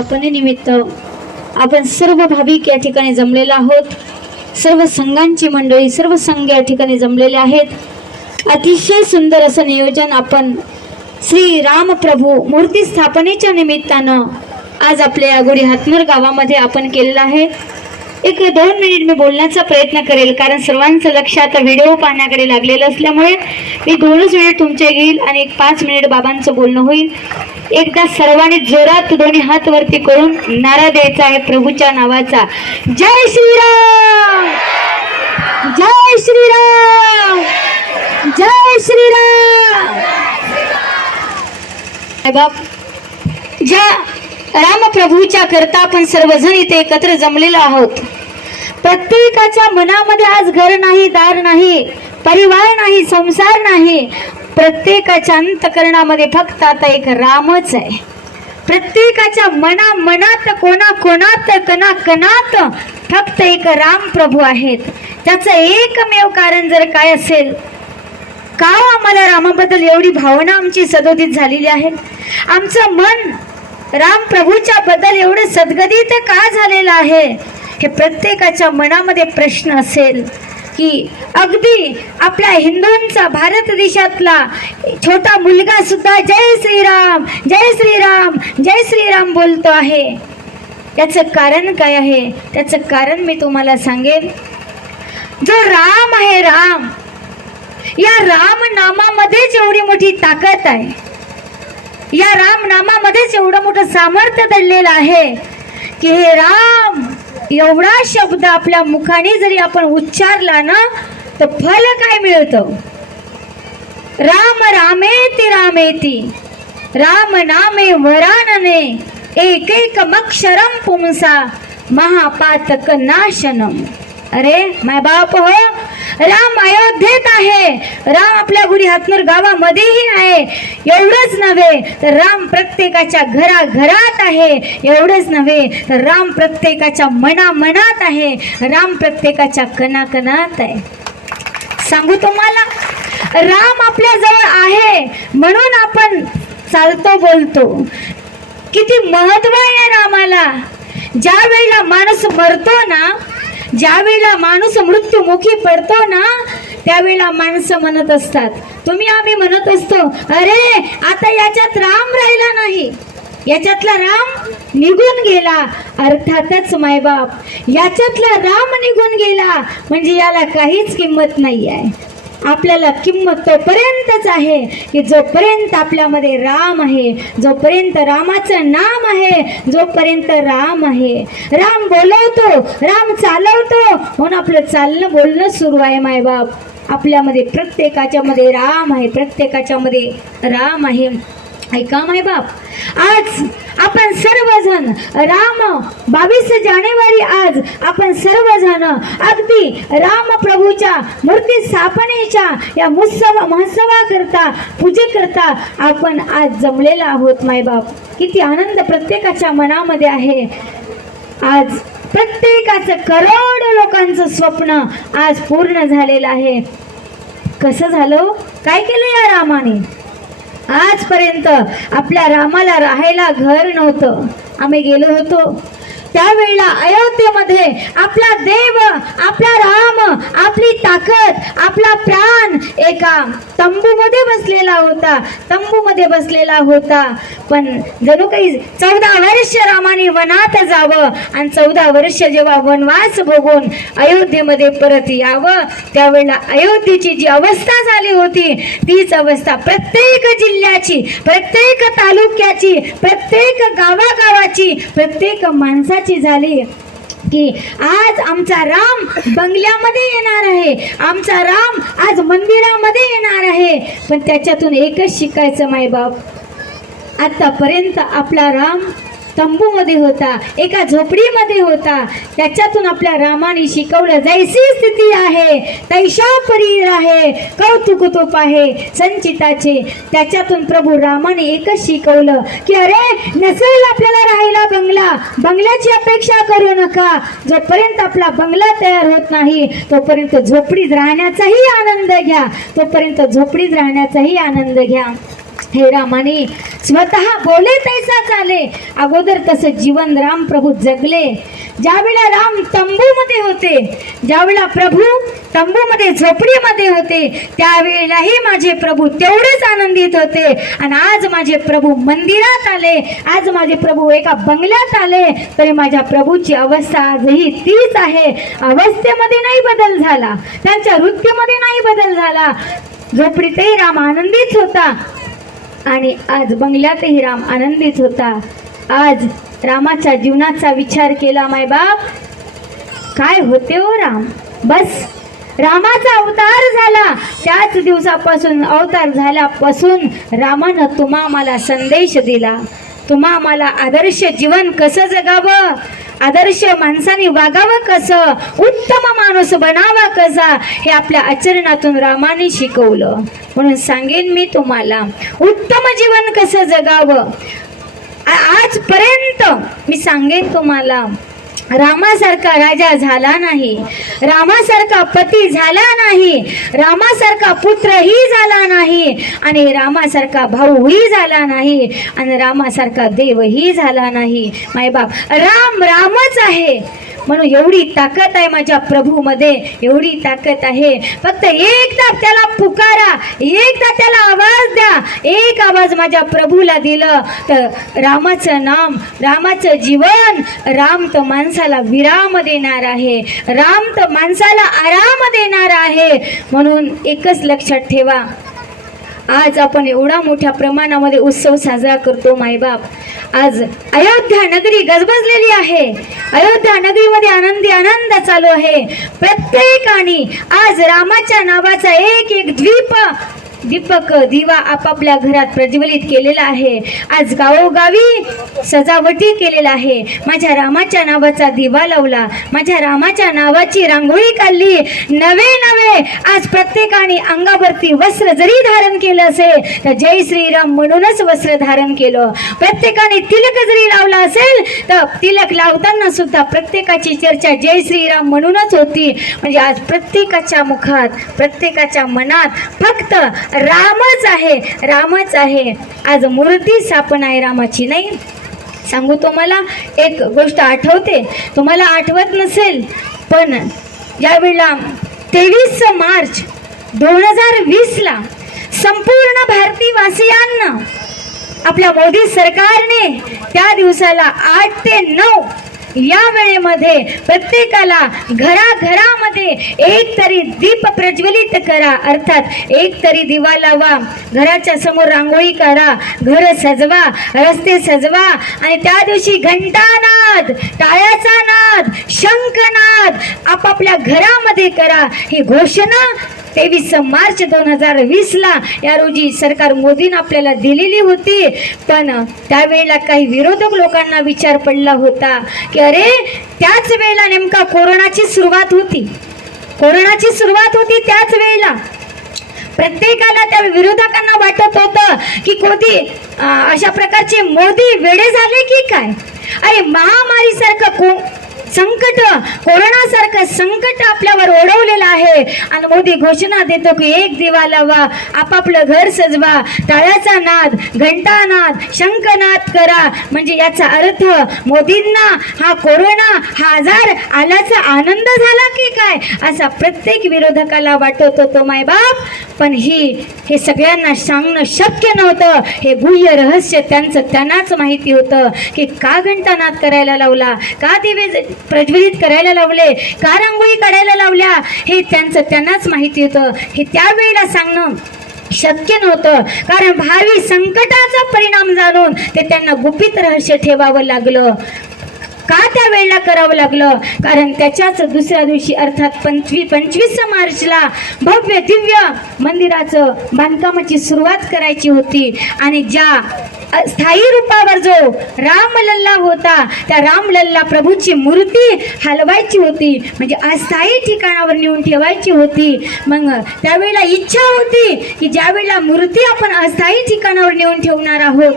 स्थापनेनिमित्त आपण सर्व भाविक या ठिकाणी जमलेलो आहोत. सर्व संघांची मंडळी सर्व संघ या ठिकाणी जमलेले आहेत. अतिशय सुंदर असं नियोजन आपण श्री रामप्रभू मूर्ती स्थापनेच्या निमित्तानं आज आपल्या आगोडी हातमर गावामध्ये आपण केलेलं आहे. एक दोन मिनिट मी बोलण्याचा प्रयत्न करेल कारण सर्वांचं लक्ष आता व्हिडिओ पाहण्याकडे लागलेलं असल्यामुळे मी दोनच मिनिट तुमचे घेईल आणि एक पाच मिनिट बाबांचं बोलणं होईल. एकदा सर्वांनी जोरात दोन्ही हात वरती करून नारा द्यायचा आहे प्रभूच्या नावाचा. जय श्रीराम! जय श्रीराम! जय श्रीराम! बाप ज्या रामप्रभूच्या करता आपण सर्वजण इथे एकत्र जमलेलो आहोत. प्रत्येकाच्या मनामध्ये आज घर नाही दार नाही परिवार नाही संसार नाही. प्रत्येकाच्या अंतकरणामध्ये फक्त आता एक रामच आहे. प्रत्येकाच्या मना मनात कोणा कोणात कणा कणात फक्त एक राम प्रभू आहेत. त्याचं एकमेव कारण जर काय असेल का आम्हाला रामाबद्दल एवढी भावना आमची सदोदित झालेली आहे? आमचं मन राम प्रभूच्या बद्दल एवढं सद्गदित का झालेलं आहे? हे प्रत्येकाच्या मनामध्ये प्रश्न असेल. की अगदी आपल्या हिंदूंचा भारत देशातला छोटा मुलगा सुद्धा जय श्रीराम जय श्रीराम जय श्रीराम बोलतो आहे. त्याचं कारण काय आहे? त्याचं कारण मी तुम्हाला सांगेन. जो राम आहे राम या राम नामामध्येच एवढी मोठी ताकद आहे. या राम नामामध्येच एवढं मोठं सामर्थ्य दडलेलं आहे की हे राम एवढा शब्द आपल्या मुखाने जरी आपण उच्चारला ना तर फल काय मिळतं? राम रामेति रामेती राम नामे वरानने एक एक मक्षरम पुंसा महापातक नाशनम। अरे माय बाप हो! राम अयोध्येत आहे. राम आपल्या गुढी हातनूर गावामध्येही आहे. एवढंच नव्हे तर राम प्रत्येकाच्या घराघरात आहे. एवढंच नव्हे तर राम प्रत्येकाच्या मना मनात आहे. राम प्रत्येकाच्या कणाकणात आहे. सांगू तुम्हाला? राम आपल्या जवळ आहे. म्हणून आपण चालतो बोलतो. किती महत्त्व आहे या रामाला. ज्या वेळेला माणूस मरतो ना ज्या वेळेला माणूस मृत्यूमुखी पडतो ना त्यावेळेला माणसं म्हणत असतात. तुम्ही आम्ही म्हणत असतो अरे आता याच्यात राम राहिला नाही. याच्यातला राम निघून गेला. अर्थातच मायबाप याच्यातला राम निघून गेला. म्हणजे याला काहीच किंमत नाही आहे आपल्याला किंमत तोपर्यंतच आहे की जोपर्यंत आपल्यामध्ये राम आहे जोपर्यंत रामाचं नाम आहे जोपर्यंत राम आहे. राम बोलवतो राम चालवतो म्हणून आपलं चालणं बोलणं सुरू आहे मायबाप. आपल्यामध्ये प्रत्येकाच्यामध्ये राम आहे प्रत्येकाच्यामध्ये राम आहे. ऐका माय बाप. आज आपण सर्वजण राम बावीस जानेवारी आज आपण सर्वजण अगदी राम प्रभूच्या मूर्ती स्थापनेच्या या महोत्सव महोत्सवाकरता पूजेकरता आपण आज जमलेला आहोत मायबाप किती आनंद प्रत्येकाच्या मनामध्ये आहे. आज प्रत्येकाचं करोड लोकांचं स्वप्न आज पूर्ण झालेलं आहे. कसं झालं? काय केलं या रामाने? आजपर्यंत आपल्या रामाला राहायला घर नव्हतं. आम्ही गेलो होतो. त्यावेळेला अयोध्येमध्ये आपला देव आपला राम आपली ताकद आपला प्राण एका तंबूमध्ये बसलेला होता तंबूमध्ये बसलेला होता. पण जणू काही चौदा वर्ष रामाने वनात जावं आणि चौदा वर्ष जेव्हा वनवास भोगून अयोध्येमध्ये परत यावं त्यावेळेला अयोध्येची जी अवस्था झाली होती तीच अवस्था प्रत्येक जिल्ह्याची प्रत्येक तालुक्याची प्रत्येक गावागावाची प्रत्येक माणसाची झाली. की आज आमचा राम बंगल्यामध्ये येणार आहे. आमचा राम आज मंदिरामध्ये येणार आहे. पण त्याच्यातून एकच शिकायचं मायबाप. आतापर्यंत आपला राम तंबूमध्ये होता एका झोपडीमध्ये होता. त्याच्यातून आपल्या रामाने शिकवलं जैसी स्थिती आहे तैशा परी आहे कौतुक तोप आहे संचिताचे. त्याच्यातून प्रभू रामाने एकच शिकवलं की अरे नसेल आपल्याला राहायला बंगला बंगल्याची अपेक्षा करू नका. जोपर्यंत आपला बंगला तयार होत नाही तोपर्यंत झोपडीत राहण्याचाही आनंद घ्या. तोपर्यंत झोपडीत राहण्याचाही आनंद घ्या. हे रामाने स्वतः बोले तैसा चाले. अगोदर तसं जीवन राम प्रभू जगले. ज्यावेळेला राम तंबूमध्ये होते ज्यावेळेला प्रभू तंबूमध्ये झोपडीमध्ये होते त्यावेळेलाही माझे प्रभू तेवढेच आनंदित होते. आणि आज माझे प्रभू मंदिरात आले. आज माझे प्रभू एका बंगल्यात आले. तरी माझ्या प्रभूची अवस्था आजही तीच आहे. अवस्थेमध्ये नाही बदल झाला. त्यांच्या वृत्तीमध्ये नाही बदल झाला. झोपडीतही राम आनंदित होता. आणि आज बंगल्यातही राम आनंदीत होता. आज रामाच्या जीवनाचा विचार केला माय बाप. काय होते हो राम? बस. रामाचा अवतार झाला. त्याच दिवसापासून अवतार झाल्यापासून रामानं तुम्हा मला संदेश दिला. तुम्हा मला आदर्श जीवन कसं जगावं? आदर्श माणसाने वागावं कसं? उत्तम माणूस बनावा कसा? हे आपल्या आचरणातून रामाने शिकवलं. म्हणून सांगेन मी तुम्हाला उत्तम जीवन कसं जगावं? आजपर्यंत मी सांगेन तुम्हाला रामासारखा राजा झाला नाही. रामासारखा पती झाला नाही. रामासारखा पुत्रही झाला नाही. आणि रामासारखा भाऊही झाला नाही. आणि रामासारखा देवही झाला नाही. मायबाप राम रामच आहे. म्हणून एवढी ताकद आहे माझ्या प्रभूमध्ये एवढी ताकद आहे. फक्त एकदा त्याला पुकारा एकदा त्याला आवाज द्या. एक आवाज माझ्या प्रभूला दिलं तर रामाचं नाम रामाचं जीवन राम तर माणसाला विराम देणार आहे. राम तर माणसाला आराम देणार आहे. म्हणून एकच लक्षात ठेवा. आज आपण एवढा मोठ्या प्रमाणामध्ये उत्सव साजरा करतो मायबाप आज अयोध्या नगरी गजबजलेली आहे. अयोध्या नगरीमध्ये आनंदी आनंद चालू आहे. प्रत्येकाने आज रामाच्या नावाचा एक एक द्वीप दीपक दिवा आपापल्या घरात प्रज्वलित केलेला आहे. आज गावोगावी सजावटी केलेला आहे. माझ्या रामाच्या नावाचा दिवा लावला. माझ्या रामाच्या नावाची रांगोळी काढली. नवे नवे. आज प्रत्येकाने अंगावरती वस्त्र जरी धारण केलं असेल तर जय श्रीराम म्हणूनच वस्त्र धारण केलं. प्रत्येकाने तिलक जरी लावला असेल तर तिलक लावताना सुद्धा प्रत्येकाची चर्चा जय श्रीराम म्हणूनच होती. म्हणजे आज प्रत्येकाच्या मुखात प्रत्येकाच्या मनात फक्त रामच आहे रामच आहे. आज मूर्ती स्थापन आहे रामाची नाही? सांगू तुम्हाला एक गोष्ट आठवते? तुम्हाला आठवत नसेल पण यावेळेला तेवीस मार्च दोन हजार वीसला संपूर्ण भारतीवासियांना आपल्या मोदी सरकारने त्या दिवसाला आठ ते नऊ या वेळेमध्ये प्रत्येकाला घराघरामध्ये एक तरी दीप प्रज्वलित करा. अर्थात एक तरी दिवा लावा. घराच्या समोर रांगोळी करा घर सजवा. रस्ते सजवा. आणि त्या दिवशी घंटानाद टाळ्याचा नाद शंखनाद आपापल्या घरामध्ये करा. ही घोषणा तेवीस मार्च दोन हजार वीसला या रोजी सरकार मोदीनं आपल्याला दिलेली होती. पण त्यावेळेला काही विरोधक लोकांना विचार पडला होता की अरे त्याच वेळेला नेमका कोरोनाची सुरुवात होती. कोरोनाची सुरुवात होती त्याच वेळेला. प्रत्येकाला त्या विरोधकांना वाटत होतं की कोणती अशा प्रकारचे मोदी वेडे झाले की काय? अरे महामारीसारखं को संकट कोरोना सारखं संकट आपल्यावर ओढवलेलं आहे. आणि मोदी घोषणा देतो की एक दिवा लावा आपापलं घर सजवा टाळ्याचा नाद घंटानाद शंखनाद करा. म्हणजे याचा अर्थ मोदींना हा कोरोना हा आजार आल्याचा आनंद झाला की काय? असा प्रत्येक विरोधकाला वाटत होतो मायबाप पण ही हे सगळ्यांना सांगणं शक्य नव्हतं. हे गुह्य रहस्य त्यांचं त्यांनाच माहिती होतं की का घंटानाद करायला लावला? का दिवे प्रज्वलित करायला लावले का रांगोळी काढायला लावल्या. हे त्यांचं त्यांनाच माहिती होतं. हे त्यावेळेला सांगणं शक्य नव्हतं. कारण भावी संकटाचा परिणाम जाणून ते त्यांना गुपित रहस्य ठेवावं लागलं. का त्या वेळेला करावं लागलं? कारण त्याच्याच दुसऱ्या दिवशी अर्थात पंचवी पंचवीस मार्चला भव्य दिव्य मंदिराचं बांधकामाची सुरुवात करायची होती. आणि ज्या स्थायी रूपावर जो रामलल्ला होता त्या रामलल्ला प्रभूची मूर्ती हलवायची होती. म्हणजे अस्थायी ठिकाणावर नेऊन ठेवायची होती. मग त्यावेळेला इच्छा होती की ज्या वेळेला मूर्ती आपण अस्थायी ठिकाणावर नेऊन ठेवणार आहोत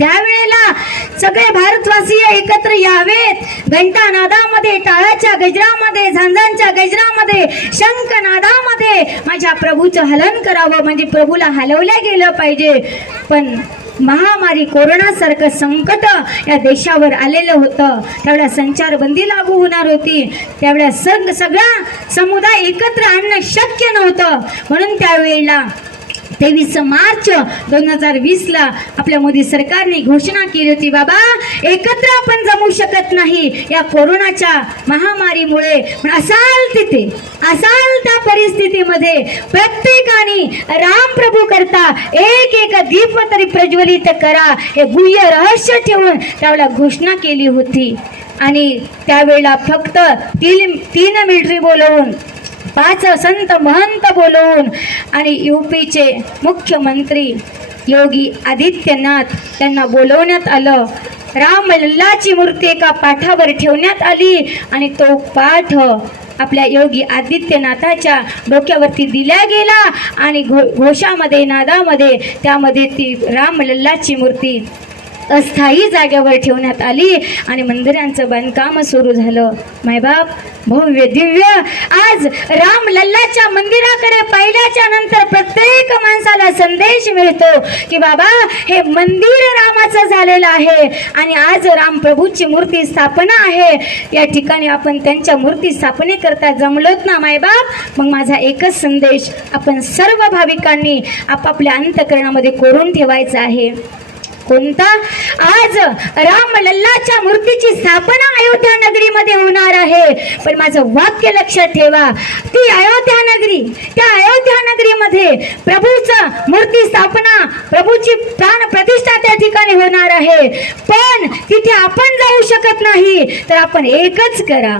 त्यावेळेला सगळे भारतवासीय एकत्र यावेत. घंटा नादामध्ये टाळाच्या गजरामध्ये झांजांच्या गजरामध्ये शंख नादामध्ये माझ्या प्रभूचं हलन करावं. म्हणजे प्रभूला हलवलं गेलं पाहिजे. पण महामारी कोरोनासारखं संकट या देशावर आलेलं होतं. त्यावेळेला संचारबंदी लागू होणार होती. त्यावेळेला सग सगळा समुदाय एकत्र आणणं शक्य नव्हतं. म्हणून त्यावेळेला तेवीस मार्च दोन हजार वीस ला आपल्या मोदी सरकारने घोषणा केली होती बाबा एकत्र आपण जमू शकत नाही या कोरोनाच्या महामारीमुळे. पण असाल तिथे असाल त्या परिस्थितीमध्ये प्रत्येकाने राम प्रभू करता एक एक दीप तरी प्रज्वलित करा हे गुह्य रहस्य ठेवून त्यावेळेला घोषणा केली होती. आणि त्यावेळेला फक्त तीन तीन मिलिटरी बोलवून पाच संत महंत बोलवून आणि युपीचे मुख्यमंत्री योगी आदित्यनाथ त्यांना बोलवण्यात आलं. रामलल्लाची मूर्ती एका पाठावर ठेवण्यात आली आणि तो पाठ आपल्या योगी आदित्यनाथाच्या डोक्यावरती दिल्या गेला आणि घो घोषामध्ये नादामध्ये त्यामध्ये ती रामलल्लाची मूर्ती अस्थायी जागेवर ठेवण्यात आली आणि मंदिरांचं बांधकाम सुरू झालं. मायबाप भव्य दिव्य. आज राम लल्लाच्या मंदिराकडे पाहिल्याच्या नंतर प्रत्येक माणसाला संदेश मिळतो की बाबा हे मंदिर रामाचं झालेलं आहे आणि आज राम प्रभूची मूर्ती स्थापना आहे. या ठिकाणी आपण त्यांच्या मूर्ती स्थापनेकरता जमलोत ना मायबाप मग माझा एकच संदेश आपण सर्व भाविकांनी आपापल्या अंतकरणामध्ये कोरून ठेवायचा आहे. कोणता? आज राम लल्लाच्या मूर्तीची स्थापना अयोध्या नगरीमध्ये होणार आहे. पण माझं वाक्य लक्षात ठेवा. ती अयोध्या नगरी त्या अयोध्या नगरीमध्ये प्रभूचा मूर्ती स्थापना प्रभूची प्राण प्रतिष्ठा त्या ठिकाणी होणार आहे. पण तिथे आपण जाऊ शकत नाही. तर आपण एकच करा.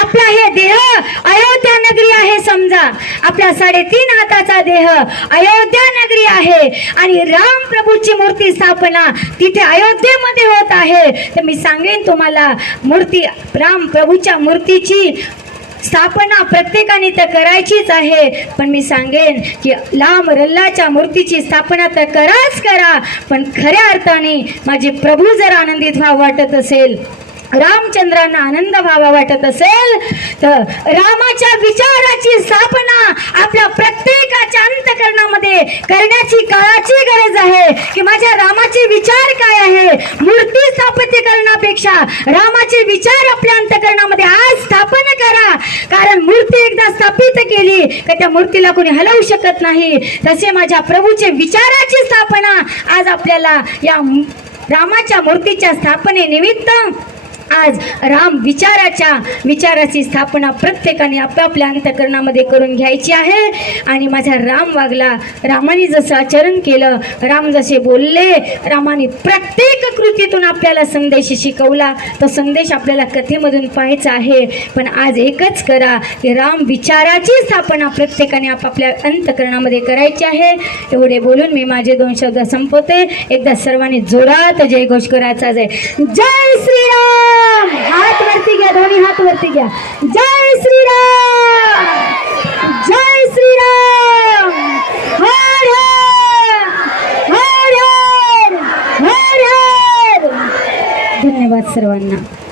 आपला हे देह अयोध्या नगरी आहे समजा. आपला साडेतीन हाताचा देह अयोध्या नगरी आहे. आणि राम प्रभूची मूर्ती स्थापना तिथे अयोध्येमध्ये होत आहे. तर मी सांगेन तुम्हाला मूर्ती राम प्रभूच्या मूर्तीची स्थापना प्रत्येकाने तर करायचीच आहे. पण मी सांगेन की लांब रल्लाच्या मूर्तीची स्थापना तर कराच करा. पण खऱ्या अर्थाने माझे प्रभू जर आनंदित व्हा वाटत असेल रामचंद्रांना आनंद व्हावा वाटत असेल तर रामाच्या विचाराची स्थापना आपल्या प्रत्येकाच्या अंतकरणामध्ये करण्याची काळाची गरज आहे की माझ्या रामाचे विचार काय आहे? मूर्ती स्थापित करण्यापेक्षा रामाचे विचार आपल्या अंतकरणामध्ये आज स्थापन करा. कारण मूर्ती एकदा स्थापित केली का त्या मूर्तीला कोणी हलवू शकत नाही. तसे माझ्या प्रभूचे विचाराची स्थापना आज आपल्याला या रामाच्या मूर्तीच्या स्थापनेनिमित्त आज राम विचाराच्या विचाराची स्थापना प्रत्येकाने आपापल्या अंतकरणामध्ये करून घ्यायची आहे. आणि माझा राम वागला रामाने जसं आचरण केलं राम जसे बोलले रामाने प्रत्येक कृतीतून आपल्याला संदेश शिकवला तो संदेश आपल्याला कथेमधून पाहायचा आहे. पण आज एकच करा की राम विचाराची स्थापना प्रत्येकाने आपापल्या अंतकरणामध्ये करायची आहे. एवढे बोलून मी माझे दोन शब्द संपवते. एकदा सर्वांनी जोरात जय घोष करायचा जय. जय श्रीराम! हात वरती घ्या दोन्ही हात वरती घ्या जय श्रीराम! जय श्रीराम! हर हर! हर हर! हर हर! धन्यवाद सर्वांना।